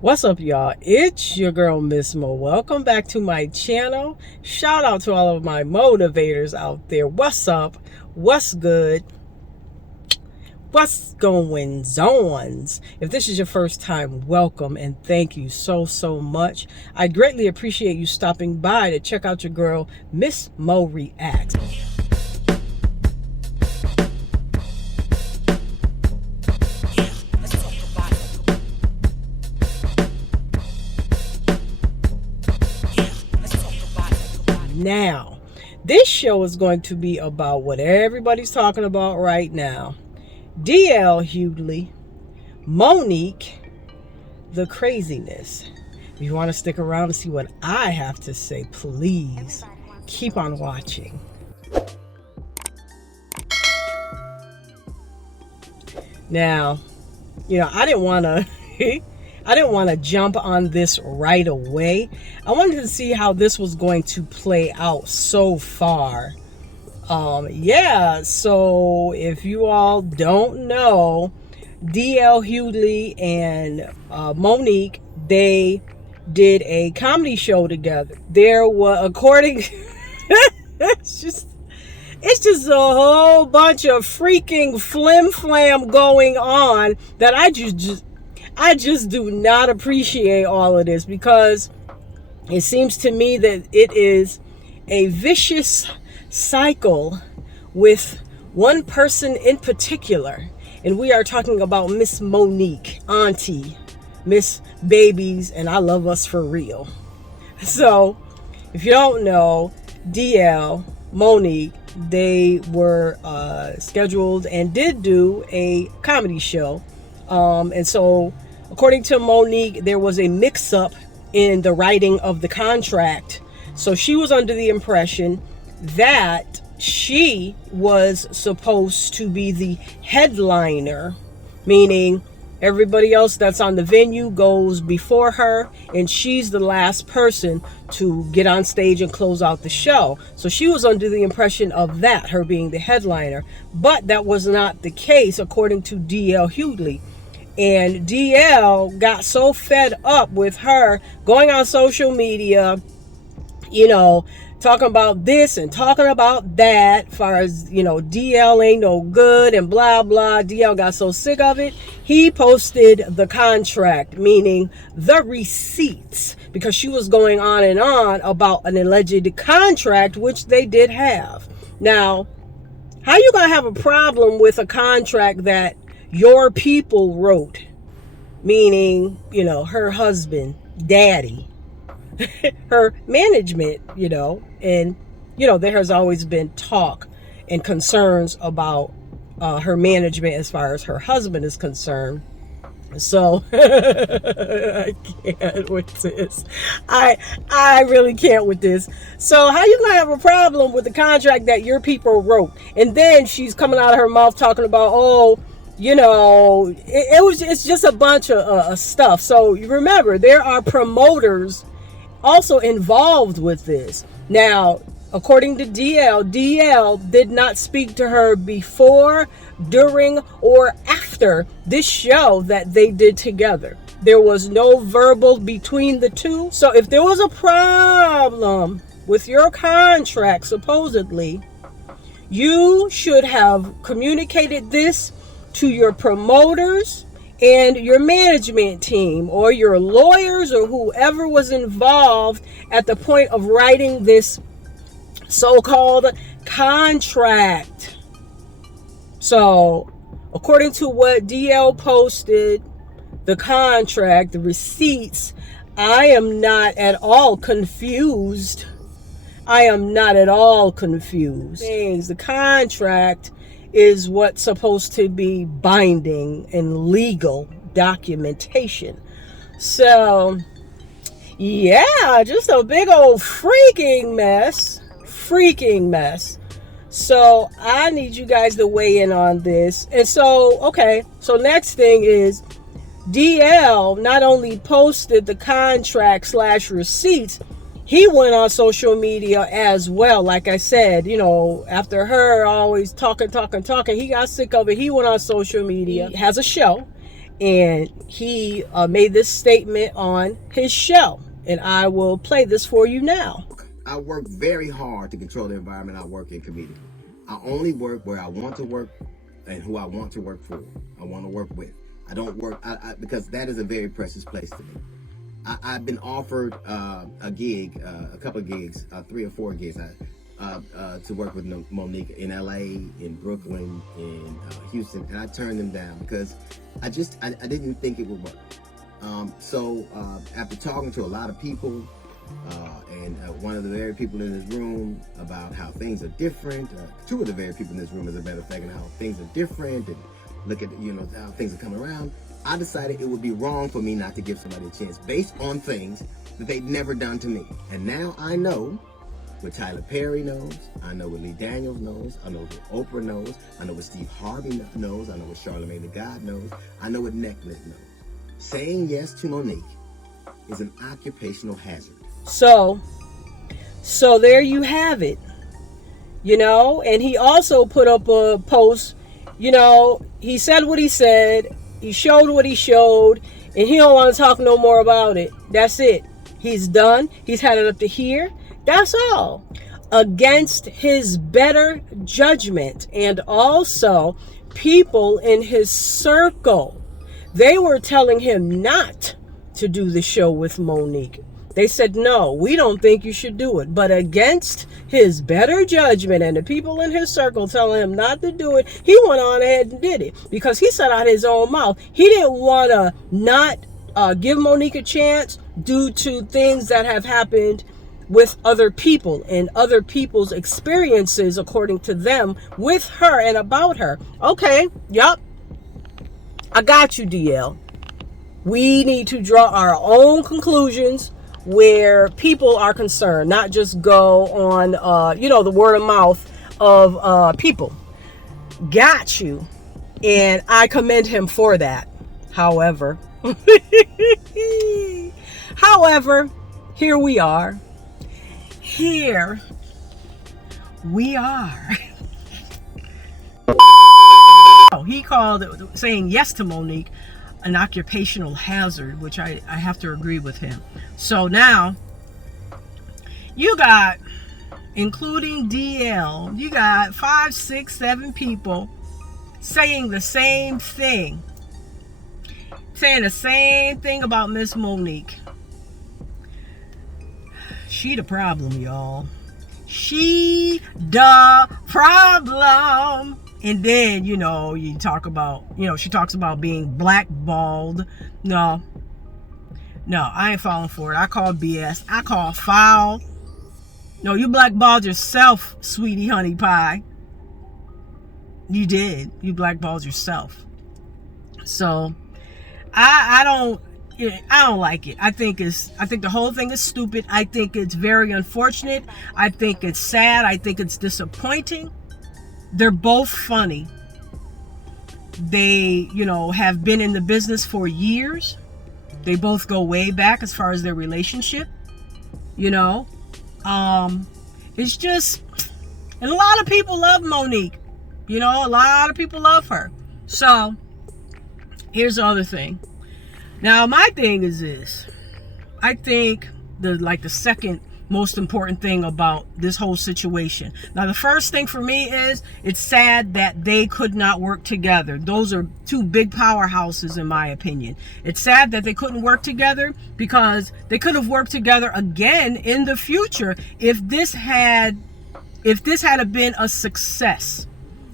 What's up, y'all? It's your girl, Miss Mo. Welcome back to my channel. Shout out to all of my motivators out there. What's up? What's good? What's going on? If this is your first time, welcome and thank you so much. I greatly appreciate you stopping by to check out your girl, Miss Mo Reacts. Now, this show is going to be about what everybody's talking about right now. DL Hughley, Monique, the craziness. If you want to stick around and see what I have to say, please keep on watching. Now, I didn't want to jump on this right away. I wanted to see how this was going to play out so far. So if you all don't know, DL Hughley and Monique, they did a comedy show together. There was, according, it's just a whole bunch of freaking flim flam going on that I just do not appreciate all of this, because it seems to me that it is a vicious cycle with one person in particular, and we are talking about Miss Monique, Auntie, Miss Babies, and I love us for real. So, if you don't know, DL, Monique, they were scheduled and did do a comedy show. And so, according to Monique, there was a mix-up in the writing of the contract. So she was under the impression that she was supposed to be the headliner, meaning everybody else that's on the venue goes before her, and she's the last person to get on stage and close out the show. So she was under the impression of that, her being the headliner. But that was not the case, according to DL Hughley. And DL got so fed up with her going on social media, talking about this and talking about that, as far as, DL ain't no good and blah, blah. DL got so sick of it, he posted the contract, meaning the receipts, because she was going on and on about an alleged contract, which they did have. Now, how you gonna have a problem with a contract that your people wrote, meaning, her husband, daddy, her management, and, there has always been talk and concerns about her management as far as her husband is concerned. So I can't with this. I really can't with this. So how you gonna have a problem with the contract that your people wrote? And then she's coming out of her mouth talking about, it's just a bunch of stuff. So you remember, there are promoters also involved with this. Now, according to DL did not speak to her before, during, or after this show that they did together. There was no verbal between the two. So if there was a problem with your contract, supposedly, you should have communicated this to your promoters and your management team, or your lawyers, or whoever was involved at the point of writing this so-called contract. So, according to what DL posted, the contract, the receipts, I am not at all confused. The contract is what's supposed to be binding and legal documentation. So, yeah, just a big old freaking mess. So, I need you guys to weigh in on this. And so, okay, so next thing is, DL not only posted the contract / receipts, he went on social media as well. Like I said, after her always talking, he got sick of it. He went on social media. He has a show, And he made this statement on his show. And I will play this for you now. I work very hard to control the environment I work in comedically. I only work where I want to work and who I want to work for. I want to work with. I don't work because that is a very precious place to me. I've been offered a gig, a couple of gigs, 3 or 4 gigs to work with Monique in LA, in Brooklyn, in Houston, and I turned them down because I didn't think it would work. So after talking to a lot of people, and one of the very people in this room about how things are different, 2 of the very people in this room, as a matter of fact, and how things are different, and look at how things are coming around, I decided it would be wrong for me not to give somebody a chance based on things that they've never done to me. And now I know what Tyler Perry knows, I know what Lee Daniels knows, I know what Oprah knows, I know what Steve Harvey knows, I know what Charlamagne the God knows, I know what Necklace knows. Saying yes to Monique is an occupational hazard. So there you have it, and he also put up a post, he said what he said, he showed what he showed, and he don't want to talk no more about it. That's it. He's done. He's had it up to here. That's all. Against his better judgment, and also people in his circle, they were telling him not to do the show with Monique. They said, no, we don't think you should do it. But against his better judgment and the people in his circle telling him not to do it, he went on ahead and did it because he said out his own mouth he didn't want to not give Monique a chance due to things that have happened with other people and other people's experiences, according to them, with her and about her. Okay, yup. I got you, DL. We need to draw our own conclusions where people are concerned, not just go on, the word of mouth of people. Got you. And I commend him for that. However, here we are. Here we are. He called saying yes to Monique an occupational hazard, which I have to agree with him. So now you got, including DL, you got 5, 6, 7 people saying the same thing. Saying the same thing about Miss Monique. She the problem, y'all. She the problem. And then, you talk about, she talks about being blackballed. No, I ain't falling for it. I call BS. I call foul. No, you blackballed yourself, sweetie honey pie. You did. You blackballed yourself. So, I don't like it. I think the whole thing is stupid. I think it's very unfortunate. I think it's sad. I think it's disappointing. They're both funny. They, have been in the business for years. They both go way back as far as their relationship. It's just, and a lot of people love Monique. A lot of people love her. So, here's the other thing. Now, my thing is this. I think the second most important thing about this whole situation. Now, the first thing for me is it's sad that they could not work together. Those are 2 big powerhouses, in my opinion. It's sad that they couldn't work together because they could have worked together again in the future if this had been a success.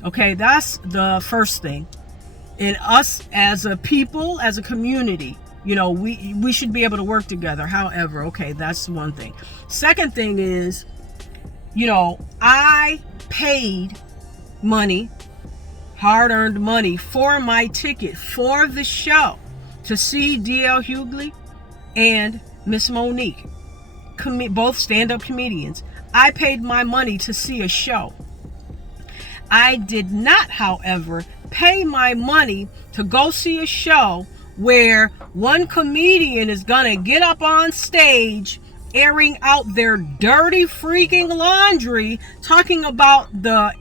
Okay, that's the first thing. And us as a people, as a community, we should be able to work together. However, okay, that's one thing. Second thing is, I paid money, hard-earned money, for my ticket for the show to see DL Hughley and Miss Monique, both stand-up comedians. I paid my money to see a show. I did not, however, pay my money to go see a show where one comedian is gonna get up on stage airing out their dirty freaking laundry, talking about the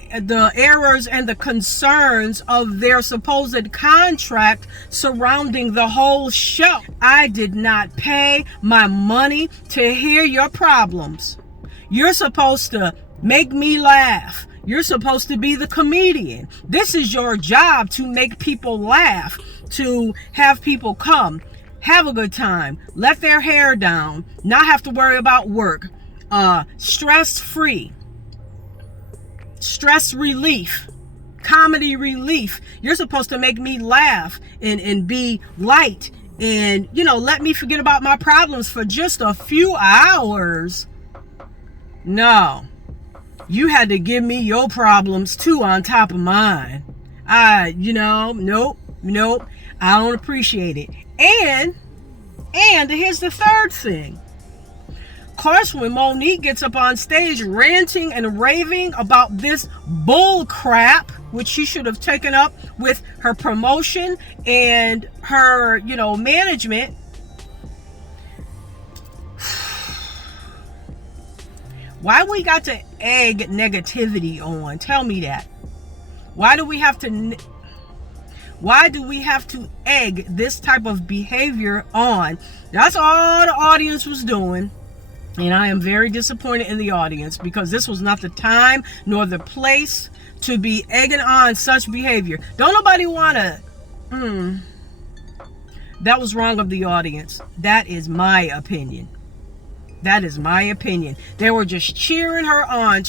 errors and the concerns of their supposed contract surrounding the whole show. I did not pay my money to hear your problems. You're supposed to make me laugh. You're supposed to be the comedian. This is your job, to make people laugh, to have people come, have a good time, let their hair down, not have to worry about work, stress-free, stress relief, comedy relief. You're supposed to make me laugh and be light and, you know, let me forget about my problems for just a few hours. No, you had to give me your problems too on top of mine. Nope, I don't appreciate it. And here's the third thing. Of course, when Monique gets up on stage ranting and raving about this bull crap, which she should have taken up with her promotion and her, management. Why we got to egg negativity on? Tell me that. Why do we have to egg this type of behavior on? That's all the audience was doing. And I am very disappointed in the audience, because this was not the time nor the place to be egging on such behavior. Don't nobody want to... That was wrong of the audience. That is my opinion. That is my opinion. They were just cheering her on.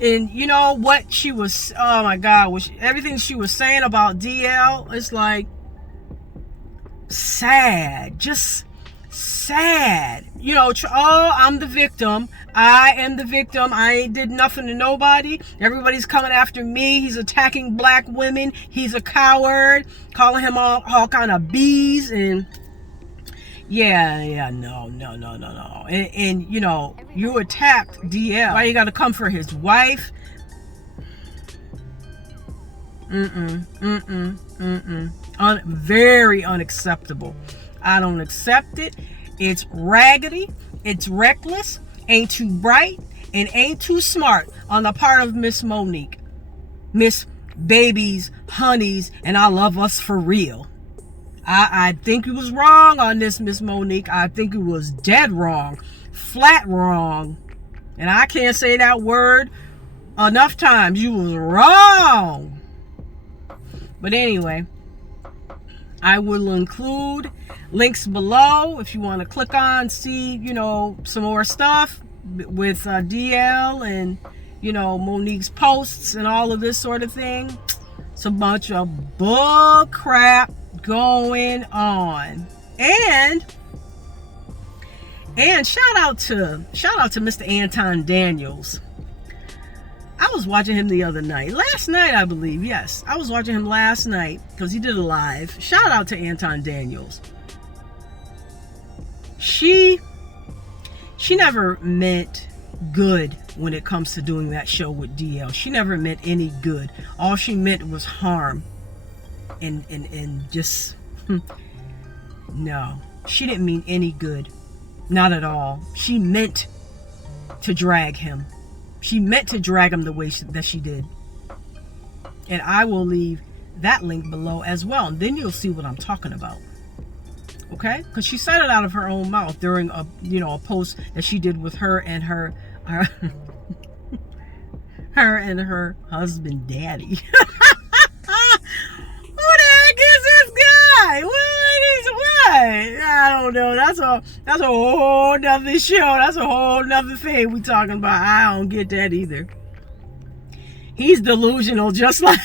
And you know what she was, oh my God, everything she was saying about DL, it's like sad, just sad. I'm the victim. I am the victim. I ain't did nothing to nobody. Everybody's coming after me. He's attacking black women. He's a coward, calling him all kind of bees. And no. And you attacked DL. Why you gotta come for his wife? Very unacceptable. I don't accept it. It's raggedy. It's reckless. Ain't too bright and ain't too smart on the part of Miss Monique. Miss Babies, Honeys, and I Love Us for Real. I think it was wrong on this, Miss Monique. I think it was dead wrong. Flat wrong. And I can't say that word enough times. You was wrong. But anyway, I will include links below if you want to click on, see, some more stuff with DL and, Monique's posts and all of this sort of thing. It's a bunch of bull crap going on. And shout out to Mr. Anton Daniels. I was watching him the other night. Last night, I believe. Yes, I was watching him last night because he did a live. Shout out to Anton Daniels. She never meant good when it comes to doing that show with DL. She never meant any good. All she meant was harm. And just no, she didn't mean any good. Not at all. She meant to drag him. She meant to drag him the way that she did. And I will leave that link below as well. And then you'll see what I'm talking about. Okay? Because she said it out of her own mouth during a post that she did with her and her and her husband daddy. Who the heck is this guy? What? I don't know. That's a whole nother show. That's a whole nother thing we talking about. I don't get that either. He's delusional, just like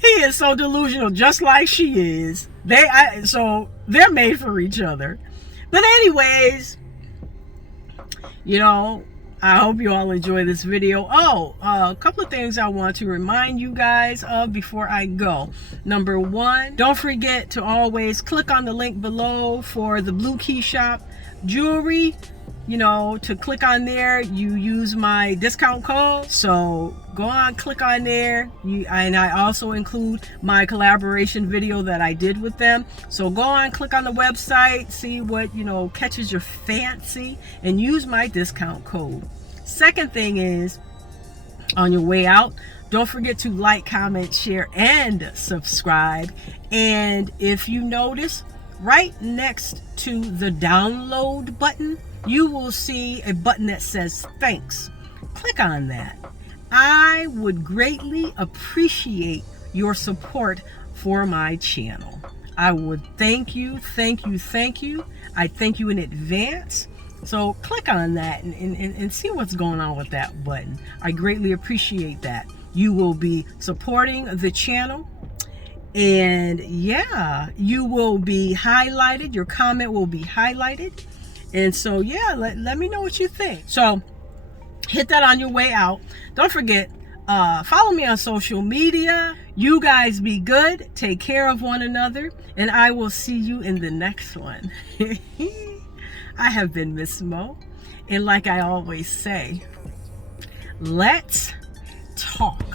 he is so delusional, just like she is. So they're made for each other. But anyways, I hope you all enjoy this video. A couple of things I want to remind you guys of before I go. Number one, don't forget to always click on the link below for the Blue Key Shop jewelry you know, to click on there, you use my discount code. So go on, click on there. And I also include my collaboration video that I did with them. So go on, click on the website, see what, you know, catches your fancy, and use my discount code. Second thing is, on your way out, don't forget to like, comment, share, and subscribe. And if you notice, right next to the download button, you will see a button that says thanks. Click on that. I would greatly appreciate your support for my channel. I would thank you, thank you, thank you. I thank you in advance. So click on that and see what's going on with that button. I greatly appreciate that. You will be supporting the channel. And yeah, you will be highlighted. Your comment will be highlighted. And so, yeah, let me know what you think. So hit that on your way out. Don't forget, follow me on social media. You guys be good. Take care of one another. And I will see you in the next one. I have been Miss Mo. And like I always say, let's talk.